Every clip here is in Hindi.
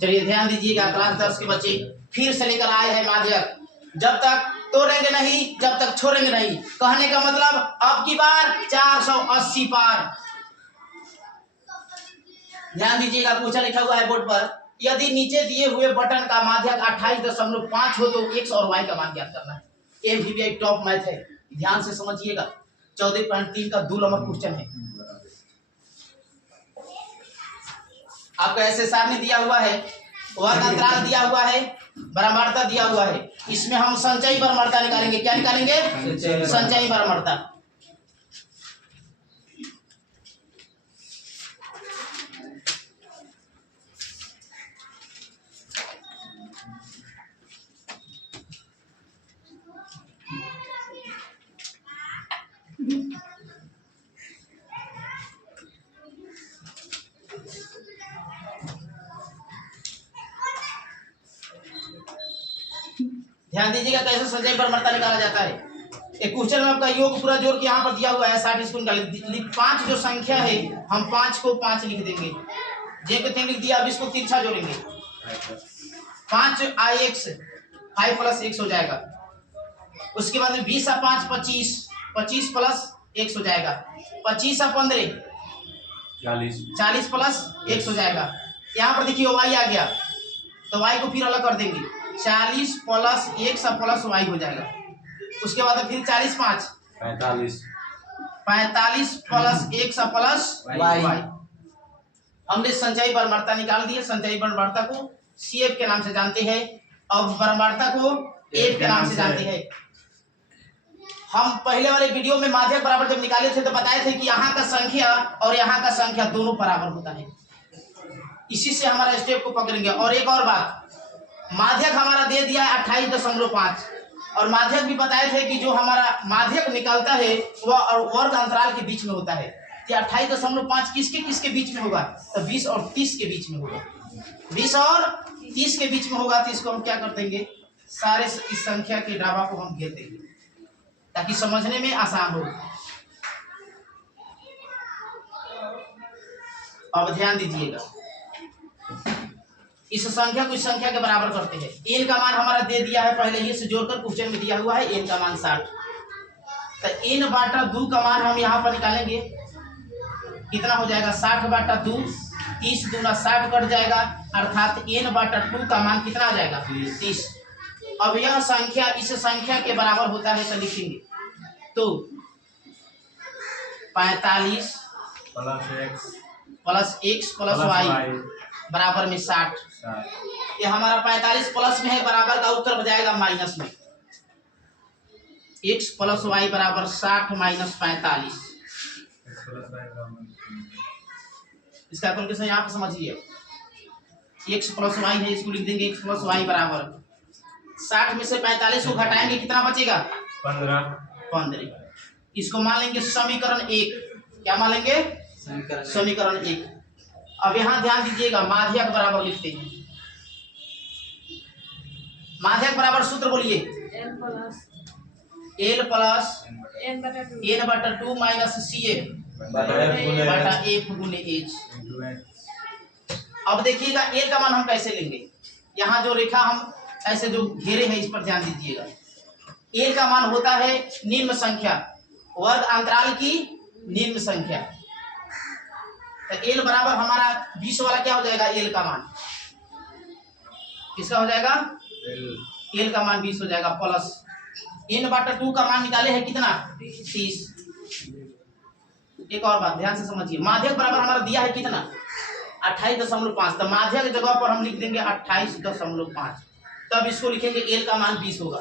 चलिए ध्यान दीजिएगा क्लास 10 के बच्चे फिर से लेकर आए हैं माध्यक। जब तक तोड़ेंगे नहीं जब तक छोड़ेंगे नहीं। कहने का मतलब अब की बार 480 पार। ध्यान दीजिएगा पूछा लिखा हुआ है बोर्ड पर, यदि नीचे दिए हुए बटन का माध्यक 28.5 हो तो x और y का मान ज्ञात करना है। एमवीबीआई टॉप मैथ है, ध्यान से समझिएगा। 14.3 का 2 नंबर क्वेश्चन है। आपका एसएसआर में दिया हुआ है, वर्ग अंतराल दिया हुआ है, बराबरता दिया हुआ है। इसमें हम संचयी बराबरता निकालेंगे। क्या निकालेंगे? संचयी बराबरता। ध्यान दीजिएगा कैसे संचयी बराबरता निकाला जाता है। एक क्वेश्चन में आपका योग पूरा जोड़ के यहाँ पर दिया हुआ है 60 इसको निकालेंगे। 5 जो संख्या है हम 5 को 5 लिख देंगे, जे को 3 लिख दिया। अब इसको तिरछा जोड़ेंगे। 5ix 5 + x हो जाएगा। उसके बाद में 20 × 5 25, 25 + x हो जाएगा। 25 × 15 40 + x हो जाएगा। यहाँ पर देखिए y आ गया तो y को फिर अलग कर देंगे। 40 + x + y हो जाएगा। उसके बाद फिर 40 × 5 45 + x + y। हमने संचयी बराबरता निकाल दी है। संचयी बराबरता को CF के नाम से जानते हैं, अब बराबरता को F के नाम से जानते हैं। हम पहले वाले वीडियो में माध्यक बराबर जब निकाले थे तो बताए थे कि यहाँ का संख्या और यहाँ का संख्या दोनों बराबर होता है। इसी से हमारा स्टेप को पकड़ेंगे। और एक और बात, माध्यक हमारा दे दिया है 28.5 और माध्यक भी बताए थे कि जो हमारा माध्यक निकलता है वह वर्ग अंतराल के बीच में होता है। कि 28.5 किसके बीच में होगा? तो 20 और 30 के बीच में होगा। 20 और 30 के बीच में होगा तो इसको हम क्या कर देंगे, सारे इस संख्या के ढाबा को हम घेर देंगे ताकि समझने में आसान हो। अब ध्यान दीजिएगा, इस संख्या को इस संख्या के बराबर करते हैं। n का मान हमारा दे दिया है पहले ही से जोड़कर क्वेश्चन में दिया हुआ है। n का मान 60, तो n/2 का मान हम यहाँ पर निकालेंगे। कितना हो जाएगा? 60/2, 30 दूना 60 कट जाएगा, अर्थात n/2 का मान कितना आ जाएगा? 30। अब यह संख्या इस संख्या के बराबर होता है तो लिखेंगे तो 45 + x + y बराबर में 60। ये हमारा 45 प्लस में है, बराबर का उत्तर हो जाएगा माइनस में। x + y बराबर 60 - 45। इसका कैलकुलेशन यहाँ पे समझिए। x + y है, इसको लिख देंगे x + y बराबर 60 में से 45 को घटाएंगे, कितना बचेगा? 15। इसको मान लेंगे समीकरण 1। क्या मान लेंगे? समीकरण 1। अब यहाँ ध्यान दीजिएगा, माध्यक बराबर लिखते हैं। माध्यक बराबर सूत्र बोलिए। L + n/2 - CF बटा F × H। अब देखिएगा L का मान हम कैसे लेंगे। यहाँ जो रेखा हम ऐसे जो घेरे हैं इस पर ध्यान दीजिएगा। L का मान होता है निम्न संख्या, वर्ग अंतराल की निम्न संख्या। तो L बराबर हमारा 20 वाला क्या हो जाएगा? L का मान किसका हो जाएगा? L का मान 20 हो जाएगा, प्लस n/2 का मान निकाले है कितना? 30। एक और बात ध्यान से समझिए, माध्यक बराबर हमारा दिया है कितना? 28.5। तो माध्यक की जगह पर हम लिख देंगे 28.5। तब इसको लिखेंगे L का मान 20 होगा।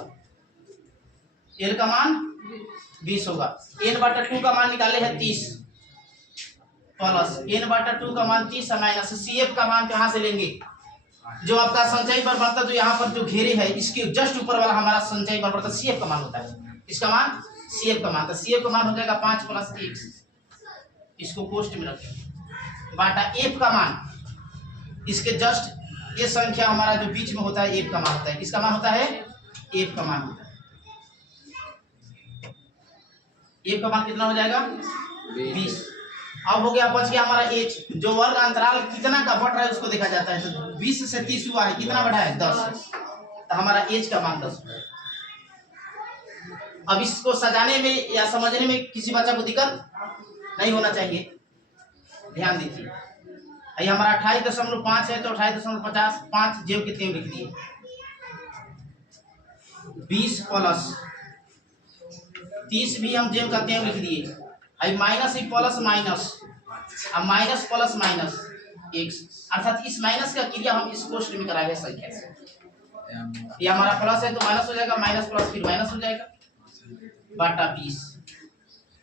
L का मान 20 होगा। n/2 का मान निकाले है 30 प्लस n/2 का मान 30 माइनस CF का मान कहाँ से लेंगे? जो आपका संचयी बराबरता जो यहाँ पर जो घेरे है इसके जस्ट ऊपर वाला हमारा संचयी बराबरता CF का मान होता है। इसका मान CF का मान, तो CF का मान हो जाएगा 5 + x। इसको कोष्ठ में रखें बाटा F का मान, इसके जस्ट ये संख्या हमारा जो बीच में होता है F का मान होता है। किसका मान होता है? F का मान होता है। F का मान कितना हो जाएगा? 20। अब हो गया, बच गया हमारा एच, जो वर्ग अंतराल कितना का बढ़ रहा है उसको देखा जाता है। तो 20 से 30 हुआ है, कितना बढ़ा है 10, तो हमारा एच का मान 10। अब इसको सजाने में या समझने में किसी बच्चा को दिक्कत नहीं होना चाहिए, ध्यान दीजिए। ये हमारा 28.5 है तो 28.50, 5 जेब कितने में लिख दिए, 20 प्लस 30 भी हम जेब का तेम लिख दिए। आई माइनस ही प्लस माइनस, अब माइनस प्लस माइनस एक्स, अर्थात इस माइनस का क्रिया हम इस कोष्ठ में कराएंगे संख्या से। ये हमारा प्लस है तो माइनस हो जाएगा, माइनस प्लस फिर माइनस हो जाएगा, बाटा 20।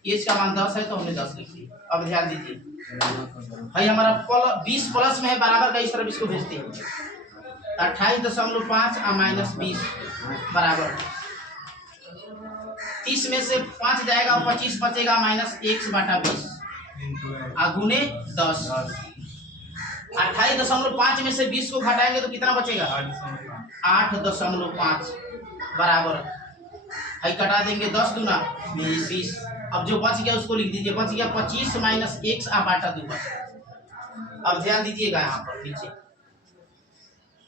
एच का मान 10 है तो हमने 10 लिख दिया। अब ध्यान दीजिए, भाई हमारा 20 प्लस में है बराबर का, इस तरफ इसको भेजते हैं। 28.5 और माइनस 20 बराबर 30 में से 5 जाएगा और 25 बचेगा, माइनस x बटा 20 गुने 10। 28.5 में से 20 को घटाएंगे तो कितना बचेगा, 8.5 बराबर, भाई कटा देंगे 10 दूना 20। अब जो बच गया उसको लिख दीजिए, बच गया 25 माइनस x बटा 2। अब ध्यान दीजिएगा, यहाँ पर पीछे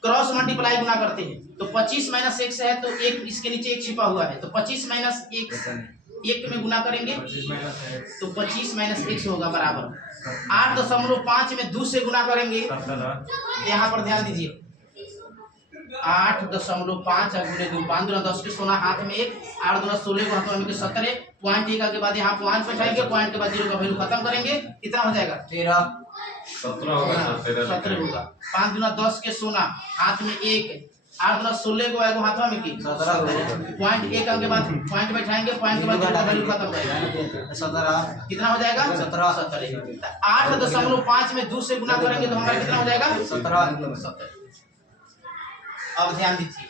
क्रॉस मल्टीप्लाई गुना करते हैं तो 25 माइनस x है तो एक इसके नीचे एक छिपा हुआ है, तो 25 माइनस x एक में गुना करेंगे तो 25 माइनस x होगा बराबर 8.5 में 2 से गुना करेंगे, यहाँ पर ध्यान दीजिए 8.5 गुने 2, 5 दूना 10 के 16 हाथ में 1, 8 दूना 16 को हाथों में 17, पॉइंट 1 के बाद यहाँ पॉइंट बैठाएंगे, पॉइंट के बाद 0 का वैल्यू खत्म करेंगे, कितना हो जाएगा 17 होगा। 5 दूना 10 के 16 हाथ में 1, 8 दूना 16 को आएगा हाथों में की 17, पॉइंट 1 के बाद पॉइंट बैठाएंगे, पॉइंट के बाद 0 का वैल्यू खत्म करेंगे, 17 कितना हो जाएगा 17। 8.5 में 2 से गुना करेंगे तो हमारा कितना हो जाएगा 17। अब ध्यान दीजिए,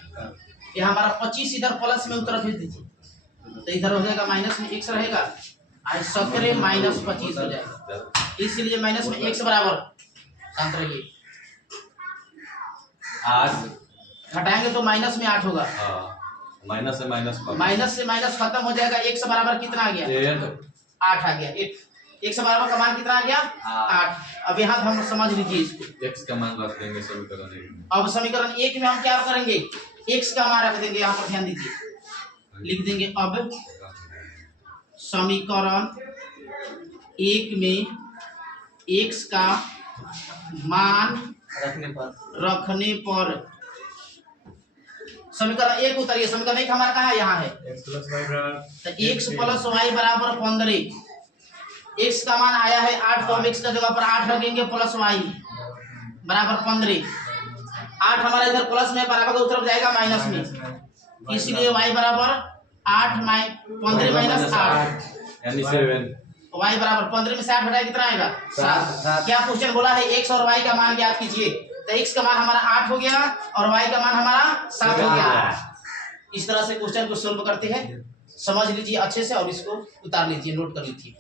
ये हमारा 25 इधर प्लस में उत्तर भेज दीजिए, तो इधर हो जाएगा माइनस में x रहेगा, आज 17 माइनस 25 हो जाएगा, इसलिए माइनस में x बराबर शांत रहिए 8 घटाएंगे तो माइनस में 8 होगा, माइनस से माइनस खत्म हो जाएगा। x बराबर कितना आ गया 8 आ गया, x बराबर का मान कितना आ गया 8। अब यहाँ हम समझ लीजिए इसको, x का मान रख देंगे समीकरण 1 में। अब समीकरण 1 में हम क्या करेंगे, x का मान रख देंगे, यहाँ पर ध्यान दीजिए, लिख देंगे अब समीकरण 1 में x का मान रखने पर समीकरण 1 उतरिए, समीकरण 1 हमारा कहाँ है, यहाँ है, तो x प्लस वाई बराबर 15, x का मान आया है 8 तो हम x का जगह पर 8 रखेंगे प्लस y बराबर 15, 8 हमारा इधर प्लस में बराबर का उत्तर जाएगा माइनस में, इसलिए y बराबर 8 15 माइनस 8 यानी 7, y बराबर 15 में से 8 घटाए कितना आएगा 7। क्या क्वेश्चन बोला है x और y का मान ज्ञात कीजिए, तो x का मान हमारा 8 हो गया और y का मान हमारा 7 हो गया। इस तरह से क्वेश्चन को सोल्व करते हैं, समझ लीजिए अच्छे से और इसको उतार लीजिए, नोट कर लीजिए।